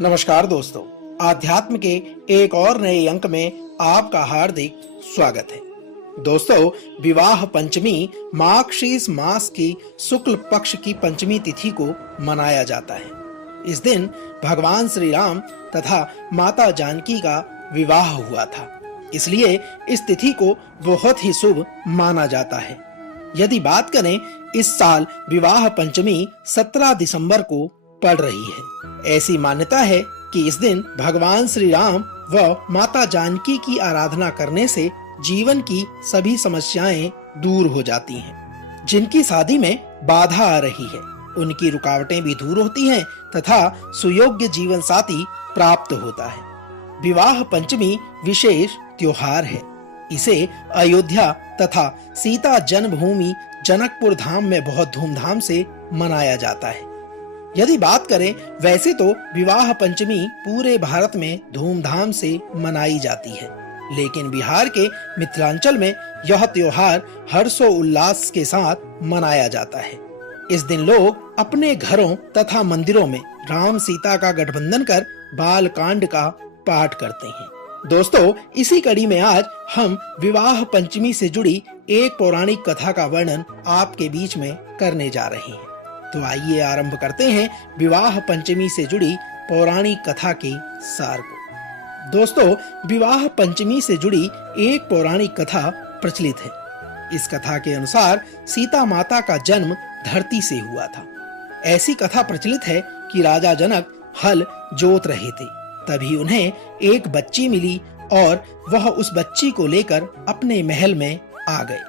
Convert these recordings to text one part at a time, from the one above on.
नमस्कार दोस्तों, आध्यात्म के एक और नए अंक में आपका हार्दिक स्वागत है। दोस्तों, विवाह पंचमी मार्गशीर्ष मास की शुक्ल पक्ष की पंचमी तिथि को मनाया जाता है। इस दिन भगवान श्री राम तथा माता जानकी का विवाह हुआ था, इसलिए इस तिथि को बहुत ही शुभ माना जाता है। यदि बात करें, इस साल विवाह पंचमी 17 दिसंबर को पड़ रही है। ऐसी मान्यता है कि इस दिन भगवान श्री राम व माता जानकी की आराधना करने से जीवन की सभी समस्याएं दूर हो जाती हैं। जिनकी शादी में बाधा आ रही है, उनकी रुकावटें भी दूर होती हैं तथा सुयोग्य जीवन साथी प्राप्त होता है। विवाह पंचमी विशेष त्योहार है। इसे अयोध्या तथा सीता जन्मभूमि जनकपुर धाम में बहुत धूमधाम से मनाया जाता है। यदि बात करें, वैसे तो विवाह पंचमी पूरे भारत में धूमधाम से मनाई जाती है, लेकिन बिहार के मिथिलांचल में यह त्योहार हर्षोल्लास के साथ मनाया जाता है। इस दिन लोग अपने घरों तथा मंदिरों में राम सीता का गठबंधन कर बाल कांड का पाठ करते हैं। दोस्तों, इसी कड़ी में आज हम विवाह पंचमी से जुड़ी एक पौराणिक कथा का वर्णन आपके बीच में करने जा रहे हैं। तो आइए आरंभ करते हैं विवाह पंचमी से जुड़ी पौराणिक कथा के सार को। दोस्तों, विवाह पंचमी से जुड़ी एक पौराणिक कथा प्रचलित है। इस कथा के अनुसार सीता माता का जन्म धरती से हुआ था। ऐसी कथा प्रचलित है कि राजा जनक हल जोत रहे थे, तभी उन्हें एक बच्ची मिली और वह उस बच्ची को लेकर अपने महल में आ गए।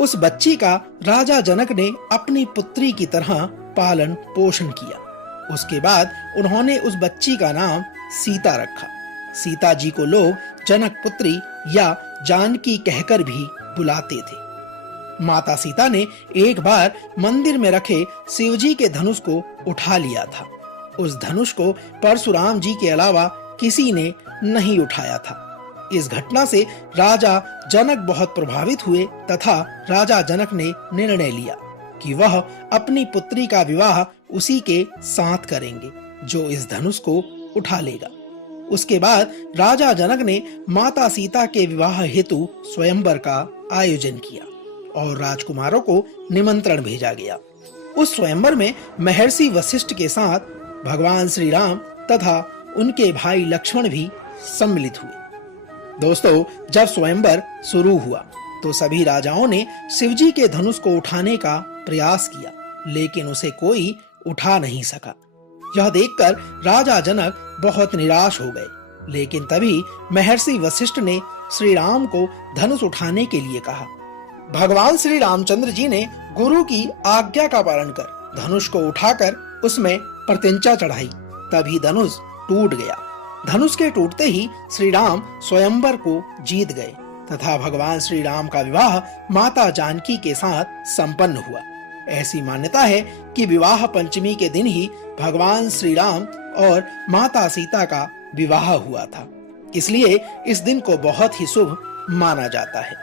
उस बच्ची का राजा जनक ने अपनी पुत्री की तरह पालन पोषण किया। उसके बाद उन्होंने उस बच्ची का नाम सीता रखा। सीता जी को लोग जनक पुत्री या जानकी कहकर भी बुलाते थे। माता सीता ने एक बार मंदिर में रखे शिवजी के धनुष को उठा लिया था। उस धनुष को परशुराम जी के अलावा किसी ने नहीं उठाया था। इस घटना से राजा जनक बहुत प्रभावित हुए तथा राजा जनक ने निर्णय लिया कि वह अपनी पुत्री का विवाह उसी के साथ करेंगे जो इस धनुष को उठा लेगा। उसके बाद राजा जनक ने माता सीता के विवाह हेतु स्वयंवर का आयोजन किया और राजकुमारों को निमंत्रण भेजा गया। उस स्वयंवर में महर्षि वशिष्ठ के साथ भगवान श्री राम तथा उनके भाई लक्ष्मण भी सम्मिलित हुए। दोस्तों, जब स्वयंवर शुरू हुआ तो सभी राजाओं ने शिवजी के धनुष को उठाने का प्रयास किया, लेकिन उसे कोई उठा नहीं सका। यह देखकर राजा जनक बहुत निराश हो गए, लेकिन तभी महर्षि वशिष्ठ ने श्री राम को धनुष उठाने के लिए कहा। भगवान श्री रामचंद्र जी ने गुरु की आज्ञा का पालन कर धनुष को उठाकर उसमें प्रत्यंचा चढ़ाई, तभी धनुष टूट गया। धनुष के टूटते ही श्री राम स्वयंवर को जीत गए तथा भगवान श्री राम का विवाह माता जानकी के साथ संपन्न हुआ। ऐसी मान्यता है कि विवाह पंचमी के दिन ही भगवान श्री राम और माता सीता का विवाह हुआ था, इसलिए इस दिन को बहुत ही शुभ माना जाता है।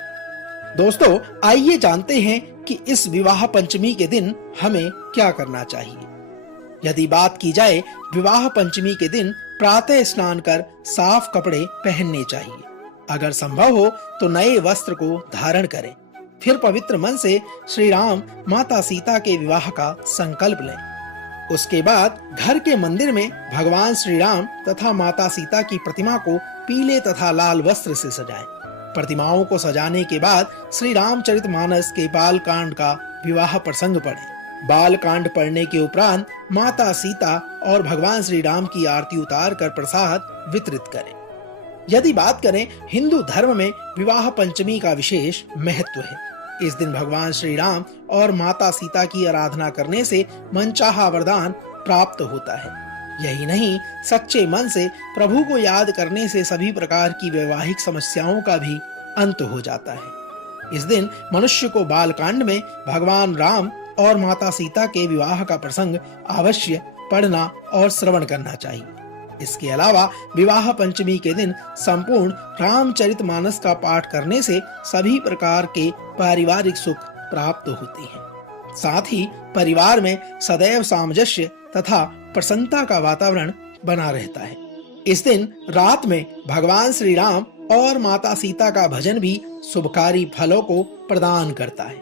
दोस्तों, आइए जानते हैं कि इस विवाह पंचमी के दिन हमें क्या करना चाहिए। यदि बात की जाए, विवाह पंचमी के दिन प्रातः स्नान कर साफ कपड़े पहनने चाहिए। अगर संभव हो तो नए वस्त्र को धारण करें। फिर पवित्र मन से श्री राम माता सीता के विवाह का संकल्प लें। उसके बाद घर के मंदिर में भगवान श्री राम तथा माता सीता की प्रतिमा को पीले तथा लाल वस्त्र से सजाएं। प्रतिमाओं को सजाने के बाद श्री रामचरितमानस के बाल कांड का विवाह प्रसंग पढ़ें। बाल कांड पढ़ने के उपरांत माता सीता और भगवान श्री राम की आरती उतार कर प्रसाद वितरित करें। यदि बात करें, हिंदू धर्म में विवाह पंचमी का विशेष महत्व है। इस दिन भगवान श्री राम और माता सीता की आराधना करने से मनचाहा वरदान प्राप्त होता है। यही नहीं, सच्चे मन से प्रभु को याद करने से सभी प्रकार की वैवाहिक समस्याओं का भी अंत हो जाता है। इस दिन मनुष्य को बाल कांड में भगवान राम और माता सीता के विवाह का प्रसंग अवश्य पढ़ना और श्रवण करना चाहिए। इसके अलावा विवाह पंचमी के दिन संपूर्ण रामचरितमानस का पाठ करने से सभी प्रकार के पारिवारिक सुख प्राप्त होते हैं। साथ ही परिवार में सदैव सामंजस्य तथा प्रसन्नता का वातावरण बना रहता है। इस दिन रात में भगवान श्री राम और माता सीता का भजन भी शुभकारी फलों को प्रदान करता है।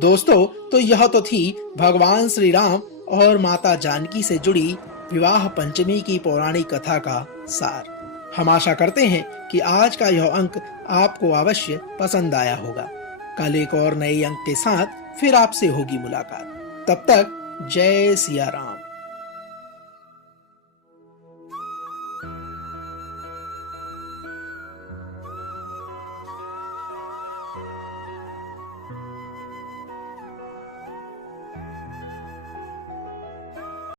दोस्तों, तो यह तो थी भगवान श्री राम और माता जानकी से जुड़ी विवाह पंचमी की पौराणिक कथा का सार। हम आशा करते हैं कि आज का यह अंक आपको अवश्य पसंद आया होगा। कल एक और नए अंक के साथ फिर आपसे होगी मुलाकात। तब तक जय सिया राम।